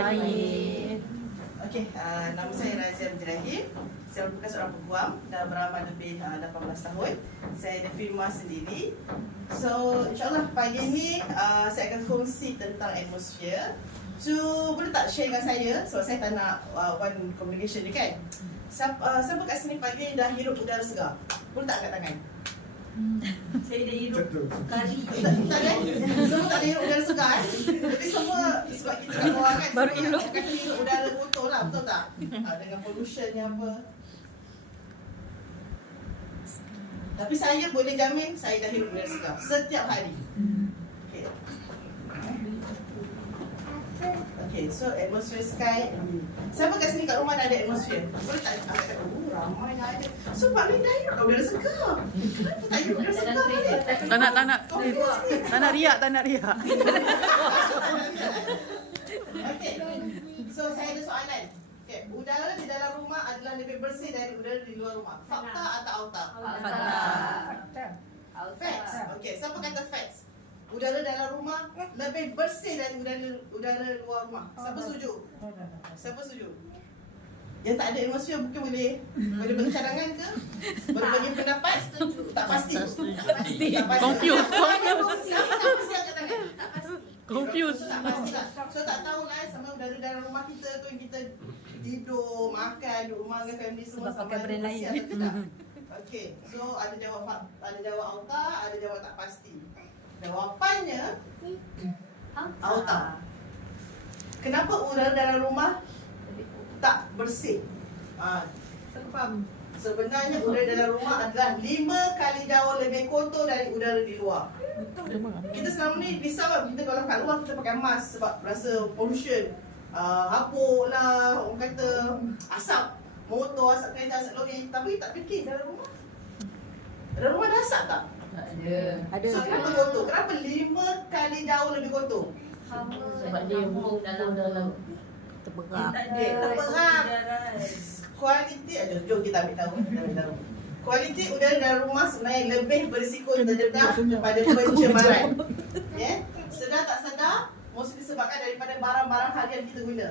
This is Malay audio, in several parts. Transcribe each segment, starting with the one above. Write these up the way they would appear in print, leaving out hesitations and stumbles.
pagi. Okey, nama saya Razia Mujrahi. Saya merupakan seorang peguam dan beramal lebih 18 tahun. Saya ada firma sendiri. So, insyaAllah pagi ni saya akan kongsi tentang atmosfer. So, boleh tak share dengan saya? Sebab saya tak nak one communication ni kan. Siapa kat sini pagi dah hirup udara segar? Boleh tak angkat tangan? Saya dah hirup kali. Tak ada? Semua tak ada hirup udara segar kan? Tapi semua sebab kita kat bawah kan, Baru semua hirup. kata hirup udara kotor lah, betul tak? Dengan pollution ni apa. Tapi saya boleh jamin saya dah hirup udara segar setiap hari. Okay. Okay, so atmosphere sky. Siapa kat sini kat rumah dah ada atmosphere? Boleh tak angkat? Ramai dah ada. So Pak Min dah hirup udara segar. Kenapa tak hirup udara segar ni? Tak nak riak, tak nak riak. Okay, so saya ada soalan. Okay, udara di dalam rumah adalah lebih bersih dari udara di luar rumah. Fakta atau auta? Facts. Okay, siapa kata facts? Udara dalam rumah lebih bersih dari udara luar rumah. Siapa setuju? Siapa setuju? Yang tak ada atmosfer mungkin boleh bagi cadangan ke? Boleh bagi pendapat? Tak pasti. Tak pasti. Confused. Tak pasti angkat tangan. Confused. Tak pasti lah. So tak tahulah sama udara dalam rumah kita tu yang kita tidur, makan, duduk rumah dengan family semua Sebab pakai sama brand ada lain. bersih atau tidak. Okey, so ada jawab auta, ada jawab tak pasti. Jawapannya auta. Kenapa udara dalam rumah tak bersih? Saya faham. Sebenarnya udara dalam rumah adalah 5 kali jauh lebih kotor dari udara di luar. Kita selama ni risau kita kalau kat luar kita pakai mask sebab rasa pollution. Hapuk lah, orang kata asap motor, asap kereta, asap lori. Tapi tak fikir dalam rumah. Dalam rumah ada asap tak? Ada. So kenapa kotor? Kenapa 5 kali jauh lebih kotor? Sebab dia hubung dalam Terberak. Terperap. Kualiti, jom kita ambil tahu. Kualiti udara dalam rumah sebenarnya lebih berisiko terdedah daripada pencemaran. Ya? Sedar tak sedar, mesti disebabkan daripada barang-barang harian kita guna.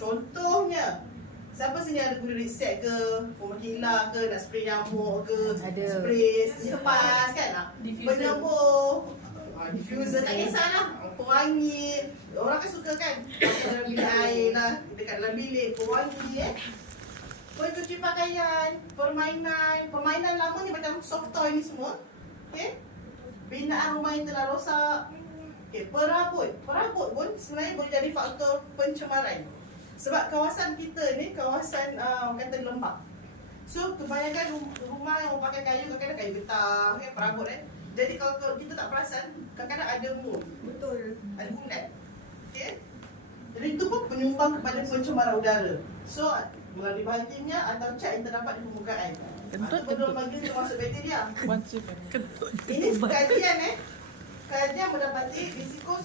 Contohnya, siapa sini ada guna reset ke, formula ke, nak spray nyamuk ke, Ada. spray kipas kan? Diffuser. Penyembuh, diffuser tak kisahlah, pewangi. Orang kan suka kan dalam bilik air lah, dekat dalam bilik, pewangi pencuci pakaian, permainan lama ni macam soft toy ni semua. Okay? Binaan rumah yang telah rosak. Okay, perabot pun sebenarnya boleh jadi faktor pencemaran. Sebab kawasan kita ni kawasan orang kata lembap. So kebanyakan rumah yang pakai kayu, kadang-kadang kayu getah, perabot Jadi kalau kita tak perasan, kadang-kadang ada mold. Betul. Ada bulat. Okay? Jadi itu pun penyumbang kepada pencemaran udara. So melalui bahan kimia atau cat yang terdapat di permukaan. Kentut. Bagi termasuk bakteria. Kentut. Ini kajian mendapati risiko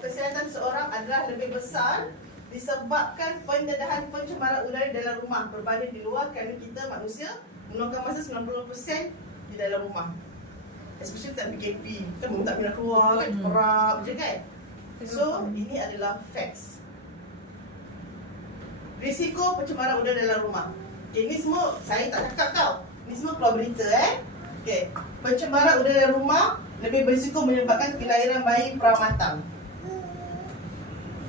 kesihatan seseorang adalah lebih besar disebabkan pendedahan pencemaran udara dalam rumah berbanding di luar kerana kita manusia meluangkan masa 90% di dalam rumah. Especially tak PKP, kan tak pernah keluar kan, perap je kan. So, ini adalah facts. Risiko pencemaran udara dalam rumah. Okay, ni semua saya tak cakap tau. Ni semua keluar berita Okay. Pencemaran udara dalam rumah lebih berisiko menyebabkan kelahiran bayi pramatang.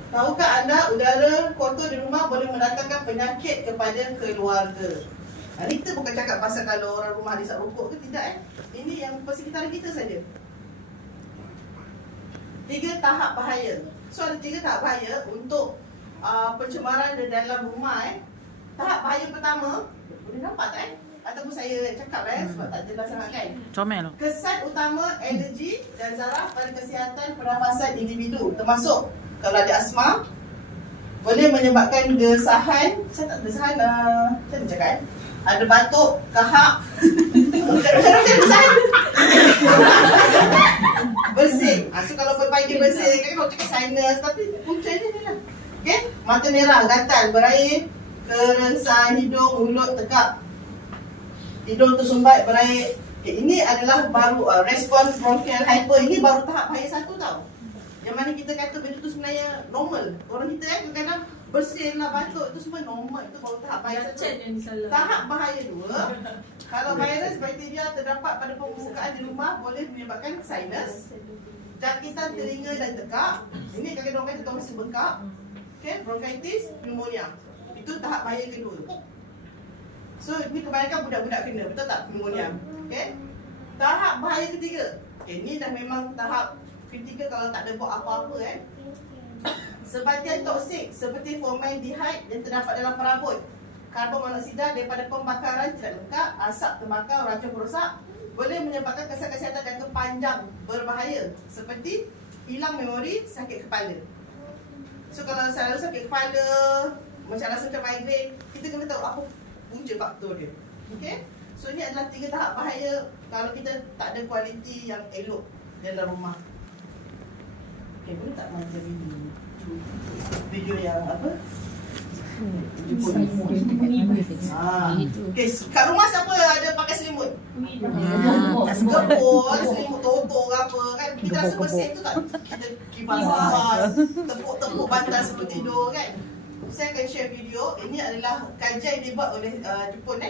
Tahukah anda udara kotor di rumah boleh mendatangkan penyakit kepada keluarga? Ini kita bukan cakap pasal kalau orang rumah hisap rokok ke tidak Ini yang persekitaran kita saja. 3 tahap bahaya. So ada 3 tahap bahaya untuk pencemaran di dalam rumah Tahap bahaya pertama, boleh nampak tak Ataupun saya cakap sebab tak jelas sangat kan. Comel. Kesan utama alergi dan zarah pada kesihatan pernafasan individu, termasuk kalau ada asma, boleh menyebabkan desahan. Saya tak desahan, saya nak cakap ada batuk, kahak. Macam desahan. Bersih. So kalau pagi bersih, kan kalau cakap sinus, tapi puncanya ni lah. Okay? Mata merah, gatal, berair, keresahan hidung, mulut tegak, hidung tersumbat, berair. Okay, ini adalah baru respon bronchial hyper. Ini baru tahap bahaya 1 tau. Yang mana kita kata benda tu sebenarnya normal. Orang kita kadang-kadang bersin lah, batuk tu semua normal. Itu baru tahap bahaya satu. Yang salah. Tahap bahaya 2, kalau virus bakteria terdapat pada permukaan di rumah boleh menyebabkan sinus, jangkitan telinga dan tekak. Ini kadang-kadang orang kata masih bengkak. Okay, bronchitis, pneumonia. Itu tahap bahaya kedua. So, ni kebanyakan budak-budak kena, betul tak? Pneumonia. Okay. Tahap bahaya ketiga. Okay, ni dah memang tahap kritikal kalau tak ada buat apa-apa Sebahagian toksik seperti formaldehyde yang terdapat dalam perabot, karbon monoksida daripada pembakaran tidak lengkap, asap terbakar, racun perosak boleh menyebabkan kesan kesihatan jangka panjang berbahaya seperti hilang memori, sakit kepala. So kalau selalu sakit kepala, macam rasa macam migraine, kita kena tahu apa punca faktor dia. Okay? So ini adalah 3 tahap bahaya kalau kita tak ada kualiti yang elok dalam rumah. Okay, boleh tak main video yang apa? Okay, kat rumah siapa ada pakai selimut? Gepur, selimut totor ke apa kan? Kita rasa bersih tu tak? Kita kibas, tepuk-tepuk bantal sebelum tidur kan? Saya akan share video. Ini adalah kajian yang dibuat oleh Jepun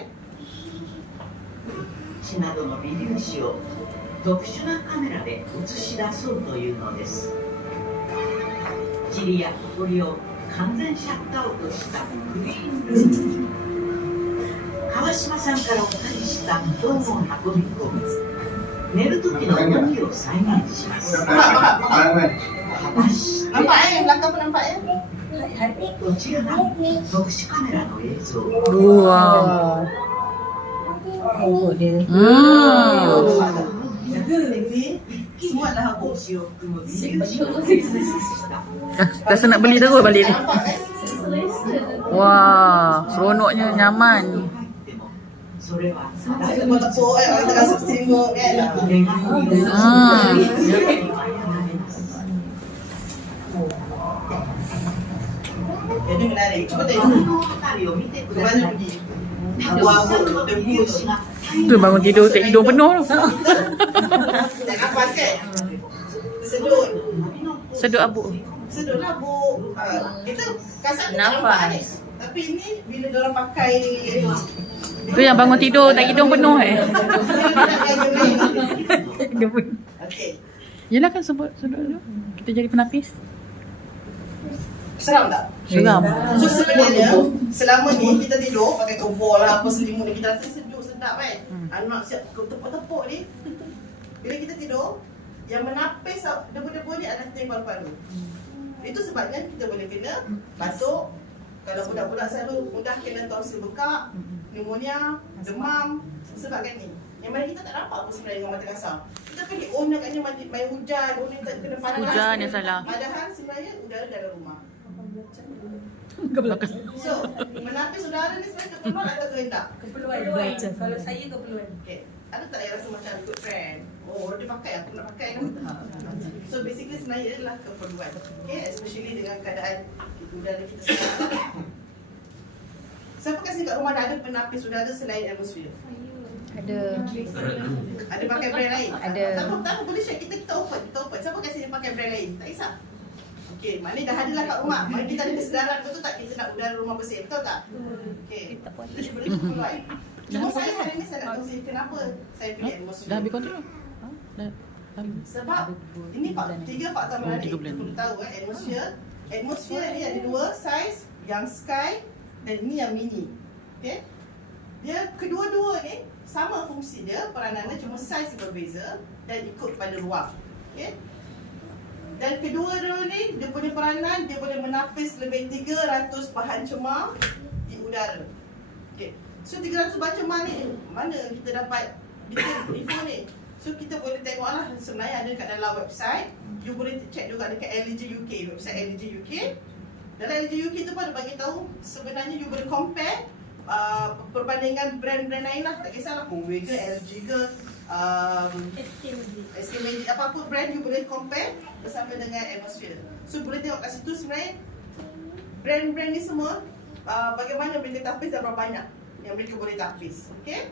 血などの微粒子を特殊なカメラで映し出そうというのです。塵や埃を完全シャットアウトしたクリーンルーム。川島さんからお借りした道具を運び込み、寝る時の動きを再現します。果たして Nampak belakang pun nampak こちらが特殊カメラの映像。 Wow. Ini semua adalah habuk. 星を含む微粒子を撮影した。 Rasa nak beli terus balik ni. Nampak kan? Wah, seronoknya, nyaman. それは Tepuk-tepuk kan, orang tengah selimut kan. Jadi menarik. Cuba tengok. Kemana pergi? Abu-abu, debu semua. Tu bangun tidur, tak hidung penuh tu. Tak nafas kan? Tersedut. Sedut abu. Sedut lah bu. Kita kasar tak Nafas. nampak ni. Tapi ini bila diorang pakai Tu yang bangun tidur, tak hidung penuh Dia pun. Okey. Yelah kan sebut sedut tu. Kita jadi penapis. Seram tak? Seram. So sebenarnya selama ni kita tidur pakai kompor lah apa selimut ni kita rasa sejuk sedap kan. Anak siap tepuk-tepuk ni. Bila kita tidur yang menapis debu-debu ni adalah tiang paru-paru. Itu sebabnya kita boleh kena batuk. Kalau budak-budak selalu mudah kena tonsil bengkak, pneumonia, demam sebabkan ni. Yang mana kita tak nampak apa sebenarnya dengan mata kasar. Kita pergi agaknya main hujan, kita kena panas. Hujan yang salah. Padahal sebenarnya udara dalam rumah. Belakang. So, menapis udara ni sebenarnya keperluan atau kehendak? Keperluan. Kalau saya keperluan. Okay. Ada tak yang rasa macam good friend? Oh, dia pakai, aku nak pakai kan? So, basically sebenarnya adalah keperluan. Okay, especially dengan keadaan udara kita sekarang. Siapa kat sini kat rumah dah ada penapis udara selain atmosfer? Ada. Ada pakai brand lain? Ada. Tak apa, boleh share. Kita open. Siapa kat sini pakai brand lain? Tak kisah. Okey, maknanya dah adalah kat rumah. Mari kita ada kesedaran, betul tak? Kita nak udara rumah bersih, betul tak? Okey. Jadi boleh keperluan. Cuma saya hari ni saya nak kongsi kenapa saya pilih atmosfer. Dah habis kontrol? Dah. Sebab ini 3 faktor menarik. 3 bulan. Kita tahu kan atmosfer ni ada 2 saiz, yang sky dan ini yang mini. Okey. Dia kedua-dua ni sama fungsi dia, peranannya cuma saiz berbeza dan ikut pada ruang. Okey. Dan kedua-dua ni dia punya peranan, dia boleh menapis lebih 300 bahan cemar di udara. Okey. So 300 bahan cemar ni mana kita dapat info ni? So kita boleh tengoklah sebenarnya ada kat dalam website. You boleh check juga dekat LG UK, website LG UK. Dalam LG UK tu pun ada bagi tahu sebenarnya you boleh compare perbandingan brand-brand lain lah. Tak kisahlah Huawei ke, LG ke, SK Magic, apa-apa brand you boleh compare bersama dengan atmosphere. So boleh tengok kat situ sebenarnya brand-brand ni semua bagaimana mereka tapis dan berapa banyak yang mereka boleh tapis. Okay?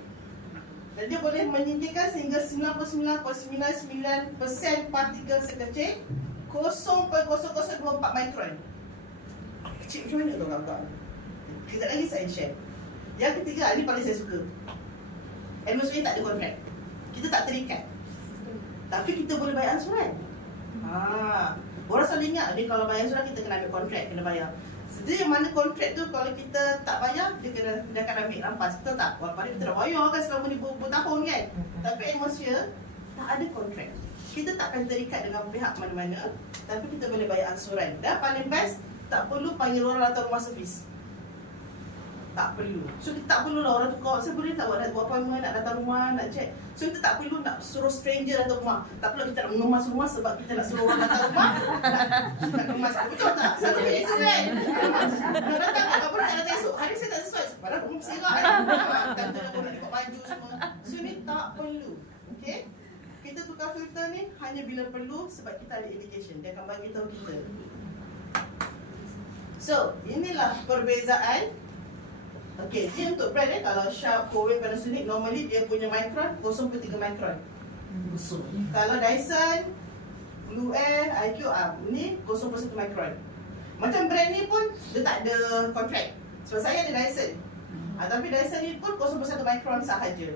Dan dia boleh menyingkirkan sehingga 99.99% partikel sekecil 0.0024 mikron. kecil macam mana tu kakak? Kejap lagi saya share. Yang ketiga, ini paling saya suka. Atmosphere tak ada kontrak. Kita tak terikat. Tapi kita boleh bayar ansuran. Orang selalu ingat ni kalau bayar ansuran kita kena ambil kontrak, kena bayar. Jadi yang mana kontrak tu kalau kita tak bayar, dia akan ambil rampas. Betul tak? Walaupun kita dah bayar kan selama ni bertahun kan. Tapi atmosphere tak ada kontrak. Kita tak akan terikat dengan pihak mana-mana, tapi kita boleh bayar ansuran. Dan paling best, tak perlu panggil orang datang rumah servis. Tak perlu. So kita tak perlu lah orang tu call, saya boleh tak buat appointment, nak datang rumah, nak check. So kita tak perlu nak suruh stranger datang rumah. Tak perlu kita nak mengemas rumah sebab kita nak suruh orang datang rumah. Nak kemas. Betul tak? Satu benda kan? Nak datang, apa nak datang esok? Hari saya tak sesuai. Padahal rumah berserak kan? Tanda nak boleh ikut baju semua. So ni tak perlu. Okay? Kita tukar filter ni hanya bila perlu sebab kita ada indication. Dia akan bagi tahu kita. So, inilah perbezaan. Okey, dia untuk brand kalau Sharp, Kowe, Panasonic normally dia punya micron 0.3 micron. Kalau Dyson, Blue Air, IQ ni 0.1 micron. Macam brand ni pun dia tak ada kontrak. Sebab saya ada Dyson. Tapi Dyson ni pun 0.1 micron sahaja.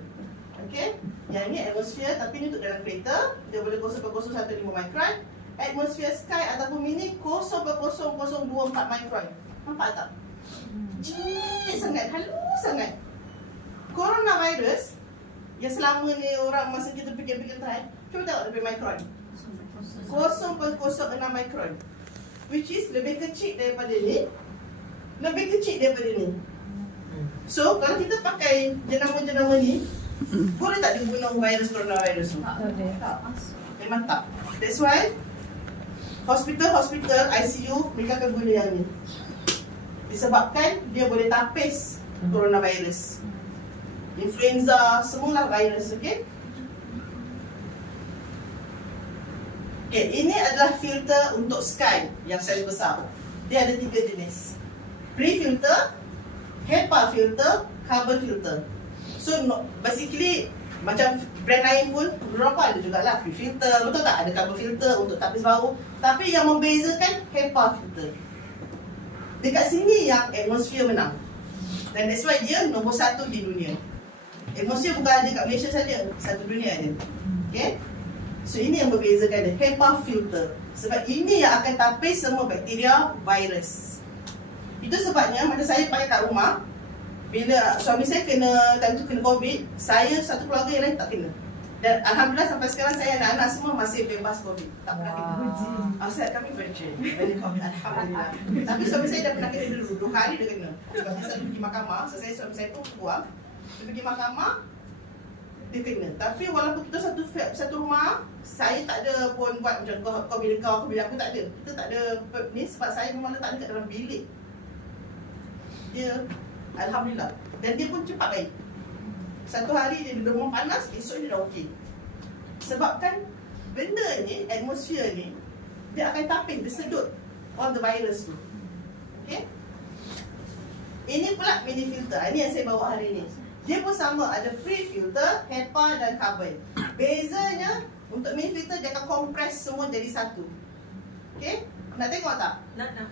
Okey, yang ni atmosphere tapi ni untuk dalam kereta, dia boleh 0.015 micron. Atmosphere Sky ataupun Mini 0.0024 micron. Nampak tak? Jenis sangat, halus sangat. Coronavirus yang selama ni orang masa kita fikir-fikir try, cuba tengok lebih micron. 0.06 micron. Which is lebih kecil daripada ni. Lebih kecil daripada ni. So, kalau kita pakai jenama-jenama ni, boleh tak dibunuh virus coronavirus tu? Tak. Memang tak. That's why hospital, ICU mereka akan guna yang ni. Disebabkan dia boleh tapis coronavirus, influenza, semualah virus, okey? Okay, ini adalah filter untuk Sky yang saiz besar. Dia ada 3 jenis. Pre-filter, HEPA filter, carbon filter. So basically macam brand lain pun beberapa ada jugalah pre-filter, betul tak? Ada carbon filter untuk tapis bau. Tapi yang membezakan HEPA filter. Dekat sini yang atmosphere menang. Dan that's why dia nombor 1 di dunia. Atmosphere bukan ada kat Malaysia saja, satu dunia ada. Okay? So ini yang membezakan dia, HEPA filter. Sebab ini yang akan tapis semua bakteria, virus. Itu sebabnya masa saya pakai kat rumah, bila suami saya kena, time tu kena COVID, saya satu keluarga yang lain tak kena. Dan Alhamdulillah sampai sekarang saya anak-anak semua masih bebas COVID. Tak pernah kena. Saya kami virgin dari COVID, Alhamdulillah. Tapi suami saya dah pernah kena dulu, 2 hari dia kena. Sebab dia selalu pergi mahkamah, so suami saya tu buang. Dia pergi mahkamah, dia kena. Tapi walaupun kita satu rumah, saya tak ada pun buat macam kau bilik kau, aku bilik aku, tak ada. Kita tak ada ni sebab saya memang letak dekat dalam bilik. Dia Alhamdulillah. Dan dia pun cepat baik. Satu hari dia demam panas, esok dia dah okey. Sebabkan benda ni, atmosphere ni, dia akan tapis, dia sedut all the virus tu. Okay? Ini pula mini filter. Ini yang saya bawa hari ni. Dia pun sama, ada pre-filter, HEPA dan carbon. Bezanya, untuk mini filter dia akan compress semua jadi satu. Okay? Nak tengok tak? Nak.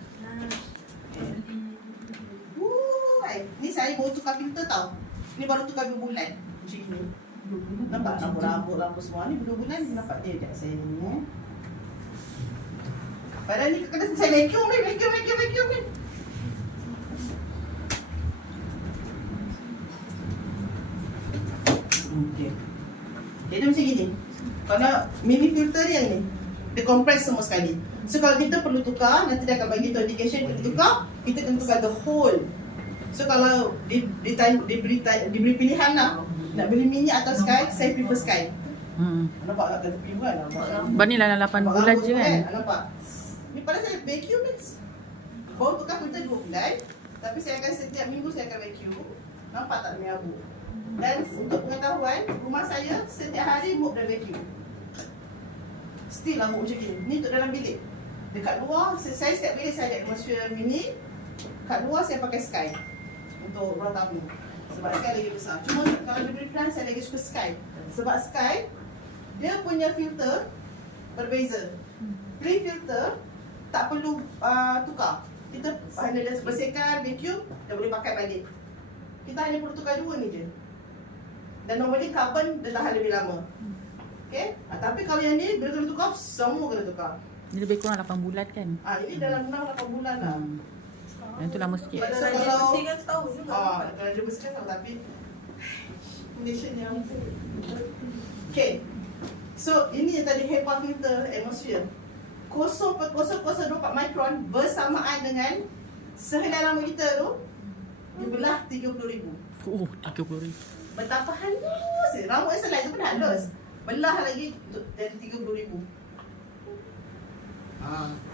Ni saya baru tukar filter tau. Ni baru tukar 2 bulan. Macam ni. Nampak rambut semua ni 2 bulan. Nampak dia sekejap saya ni. Padahal ni kena saya vacuum ni. Okay. Dia macam gini. Kalau mini filter yang ni, dia compress semua sekali. So kalau kita perlu tukar, nanti dia akan bagi tu indication kita tukar, kita kena tukar the whole. So kalau diberi pilihan lah, nak beli mini atau Sky, saya prefer Sky. Nampak tak tepi kan? Bani lah 8 bulan je kan? Nampak? Ni pada saya vacuum ni baru tukar filter 2 bulan. Tapi saya akan setiap minggu saya akan vacuum. Nampak tak demi abu? Dan untuk pengetahuan, rumah saya setiap hari mop dan vacuum. Still lah mop macam ni. Ni untuk dalam bilik. Dekat luar, saya setiap bilik saya ada atmosphere mini. Kat luar saya pakai Sky untuk ruang tamu. Sebab Sky lagi besar. Cuma kalau diberi pilihan, saya lagi suka Sky. Sebab Sky, dia punya filter berbeza. Pre-filter tak perlu tukar. Kita hanya just bersihkan, vacuum, dah boleh pakai balik. Kita hanya perlu tukar 2 ni je. Dan normally carbon dia tahan lebih lama. Okay? Tapi kalau yang ni, bila kena tukar, semua kena tukar. Dia lebih kurang 8 bulan kan? Ini dalam 6-8 bulan lah. Yang tu lama sikit. Pada Saya kalau bersihkan setahun juga. kalau dia bersihkan sama, tapi condition yang okay. So ini yang tadi HEPA filter atmosphere 0.004 mikron bersamaan dengan sehelai rambut kita tu dibelah 30,000. Oh, 30,000. Betapa halus rambut yang selai tu pun halus. Belah lagi jadi 30,000.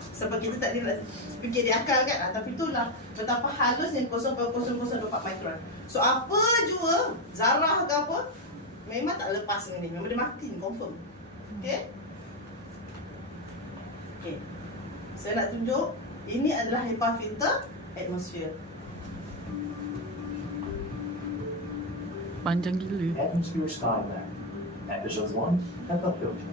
Sebab kita tak nak fikir di akal kan, tapi itulah betapa halusnya 0.004 mikron. So apa jua zarah ke apa, memang tak lepas dengan ni, memang dia mati confirm. Okay? Okay. Saya nak tunjuk ini adalah HEPA filter atmosphere. Panjang gila. Atmosphere Sky Map. Episode 1, HEPA filter.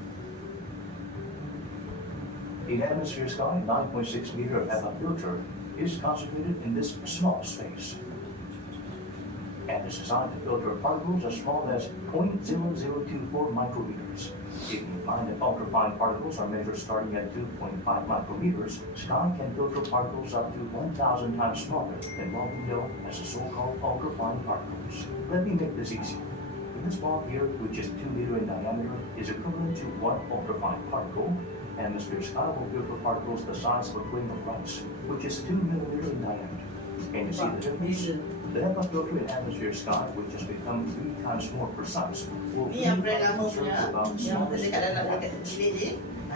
In atmosphere sky, 9.6 meter of HEPA filter is concentrated in this small space. And is designed to filter particles as small as 0.0024 micrometers. Keeping in mind that ultrafine particles are measured starting at 2.5 micrometers, Sky can filter particles up to 1,000 times smaller than what we know as the so-called ultrafine particles. Let me make this easy. This ball here, which is 2 meter in diameter, is equivalent to 1 ultrafine particle. Atmosphere Sky will filter particles the size of a grain of rice, which is 2 millimeters in diameter. Can you see the difference? The HEPA filter in atmosphere sky, which has become 3 times more precise, will Ni yang brand lama concerns punya, about yang small dekat dalam dekat particles. bilik je.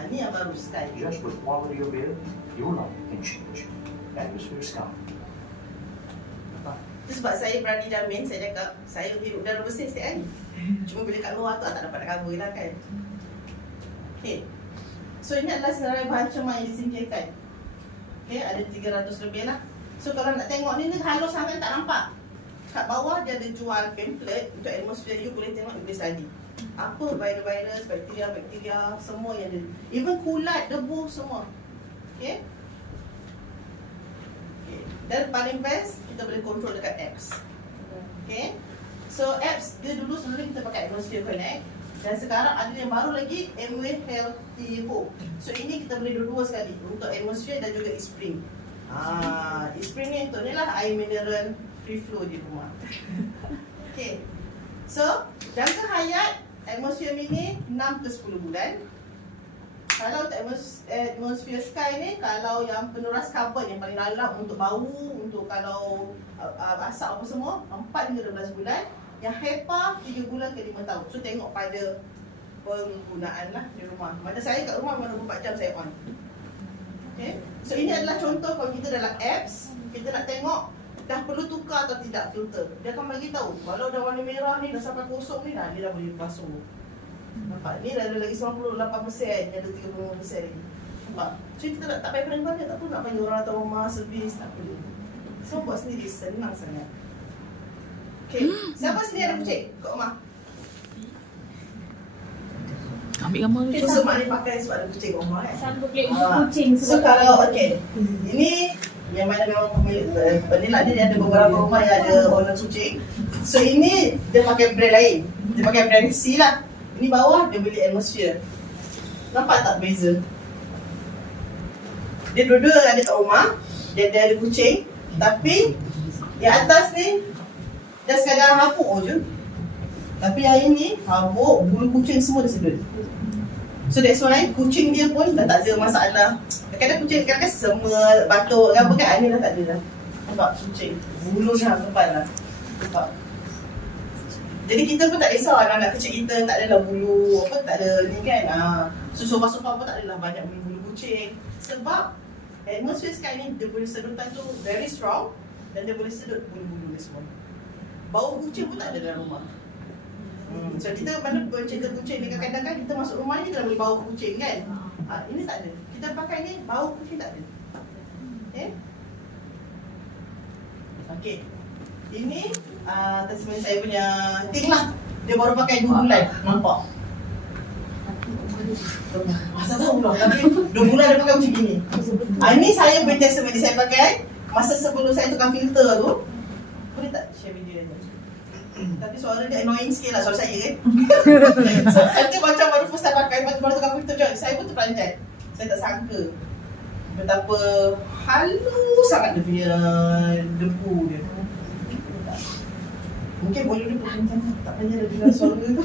Ni yang baru Sky. Just with quality of air, your life can change. Atmosphere Sky. Itu sebab saya berani jamin, saya cakap saya hidup dalam bersih setiap hari. Cuma bila kat luar tu tak dapat nak cover lah kan. Okay. So ini adalah senarai bahan cermat yang disingkirkan. Okay, ada 300 lebih lah. So kalau nak tengok ni halus sangat tak nampak. Kat bawah dia ada jual pamphlet untuk atmosphere, you boleh tengok, you boleh study. Apa virus, bakteria, semua yang ada. Even kulat, debu, semua. Okay. Dan paling best, kita boleh control dekat apps. Okay. So apps, dia dulu sebelum kita pakai Atmosphere Connect. Dan sekarang ada yang baru lagi, Amway Healthy Home. So ini kita boleh dua-dua sekali, untuk atmosphere dan juga e-spring. E-spring ni untuk ni lah air mineral free flow di rumah. Okay. So jangka hayat atmosphere mini 6 ke 10 bulan. Kalau untuk atmosphere sky ni, kalau yang penuras karbon yang paling dalam untuk bau, untuk kalau asap apa semua, 4 hingga 12 bulan. Yang HEPA 3 bulan ke 5 tahun. So tengok pada penggunaan lah di rumah. Macam saya kat rumah mana 24 jam saya on. Okay. So ini adalah contoh kalau kita dalam apps, kita nak tengok dah perlu tukar atau tidak filter. Dia akan bagi tahu kalau dah warna merah ni dah sampai kosong ni dah, dia dah boleh basuh. Nampak? Ni dah ada lagi 98%, ni ada 35% lagi. Nampak? So kita tak payah pandang-pandang, tak perlu nak panggil orang atau rumah servis, tak perlu. So buat sendiri, senang sangat. Okay, siapa sini ada kucing kat rumah? Ambil gambar tu. So mak ni pakai sebab ada kucing kat rumah kan? Sanggup plate untuk kucing. So kalau, okay, ini yang mana memang pemilik, ni lah dia ada beberapa rumah yang ada owner kucing. So ini dia pakai brand lain, dia pakai brand C lah. Ini bawah dia beli atmosphere. Nampak tak beza? Dia dua-dua ada kat rumah, dia ada kucing. Tapi yang atas ni dia sekadar habuk je. Tapi yang ini habuk, bulu kucing semua dia sedut. So that's why kucing dia pun dah tak ada masalah. Kadang-kadang kucing kadang-kadang semua batuk apa kan, ini dah tak ada dah. Nampak kucing, bulu dah tebal lah. Nampak. Jadi kita pun tak risau anak-anak kecil kita tak adalah bulu apa, tak ada ni kan. So sofa-sofa pun tak adalah banyak bulu kucing. Sebab atmosphere sekarang ni dia boleh sedutan tu very strong dan dia boleh sedut bulu-bulu dia semua. Bau kucing pun tak ada dalam rumah. So kita mana pencinta kucing ni, kadang-kadang kan kita masuk rumah ni kita dah boleh bau kucing kan. Ini tak ada. Kita pakai ni bau kucing tak ada. Okay. Okay. Ini testimoni saya punya ting lah. Dia baru pakai 2 bulan. Nampak? Masa tahu lah, tapi 2 bulan dia pakai macam gini. Ini saya punya testament saya pakai. Masa sebelum saya tukar filter tu, boleh tak share video ni? Tapi suara dia annoying sikit lah, suara saya kan. So, nanti macam baru first time pakai, baru tukar filter je. Saya pun terperanjat. Saya tak sangka betapa halus sangat dia punya debu dia. Mungkin volume dia pun macam tak payah dia dengar suara tu.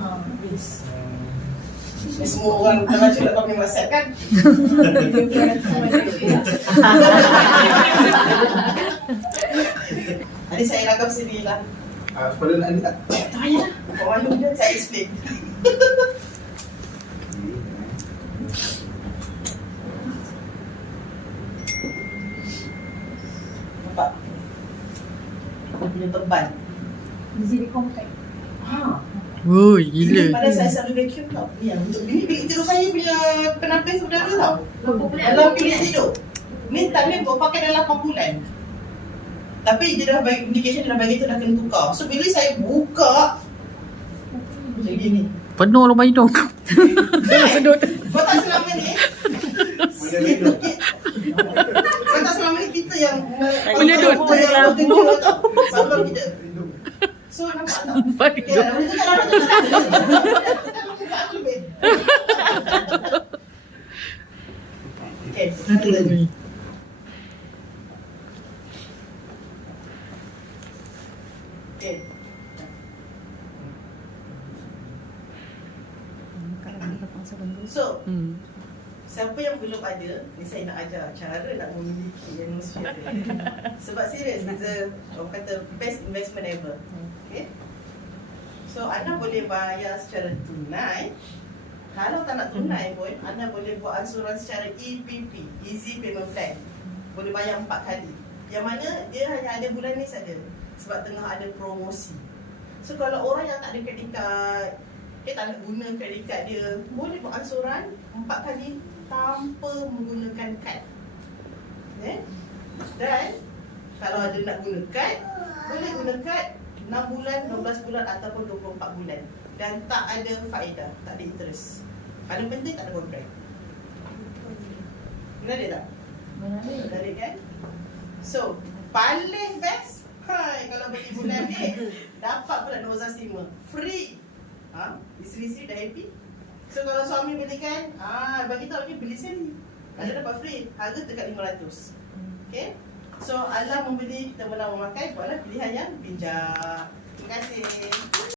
Habis. Semua orang terbaca nak pakai WhatsApp kan? Nanti saya rakam sendiri lah. Sepuluh nak lagi tak? Tak payah lah. Malu je, saya explain. Nampak? Dia punya tebal. Easy to compact. Ha. Woi, Ini gila. pada saya selalu vacuum tau. Ni yang untuk bilik tidur saya punya penapis udara tau. Berapa bulan? Dalam bilik tidur. Ni time ni kau pakai dalam 8 bulan. Tapi dia dah bagi indication, dia dah bagi tu dah kena tukar. So bila saya buka macam gini. Penuh lubang hidung. Sedut. Kau tak selama ni Kau tak selama ni kita yang Menyedut. Sabar kita. So nampak tak? Baik. Okay, dah boleh tukar dah. Okay, satu lagi. Okay. So, siapa yang belum ada, ni saya nak ajar cara nak memiliki atmosphere dia. Sebab serius, it's a, orang kata best investment ever. Okay. So, anda boleh bayar secara tunai. Kalau tak nak tunai pun, anda boleh buat ansuran secara EPP, Easy Payment Plan. Boleh bayar 4 kali. Yang mana dia hanya ada bulan ni saja. Sebab tengah ada promosi. So, kalau orang yang tak ada credit card, dia tak nak guna credit card dia, boleh buat ansuran 4 kali tanpa menggunakan kad. Okay? Dan kalau ada nak guna kad, boleh guna kad 6 bulan, 12 bulan ataupun 24 bulan. Dan tak ada faedah, tak ada interest. Paling penting tak ada kontrak. Menarik tak? Menarik kan? So, paling best, kalau beli bulan ni, dapat pula Noza Steamer. Free. Isteri-isteri dah happy. So kalau suami belikan, bagi tahu ni beli sekali. Ada dapat free, harga dekat 500. Okay. So Allah membeli, kita menang memakai, buatlah pilihan yang bijak. Terima kasih.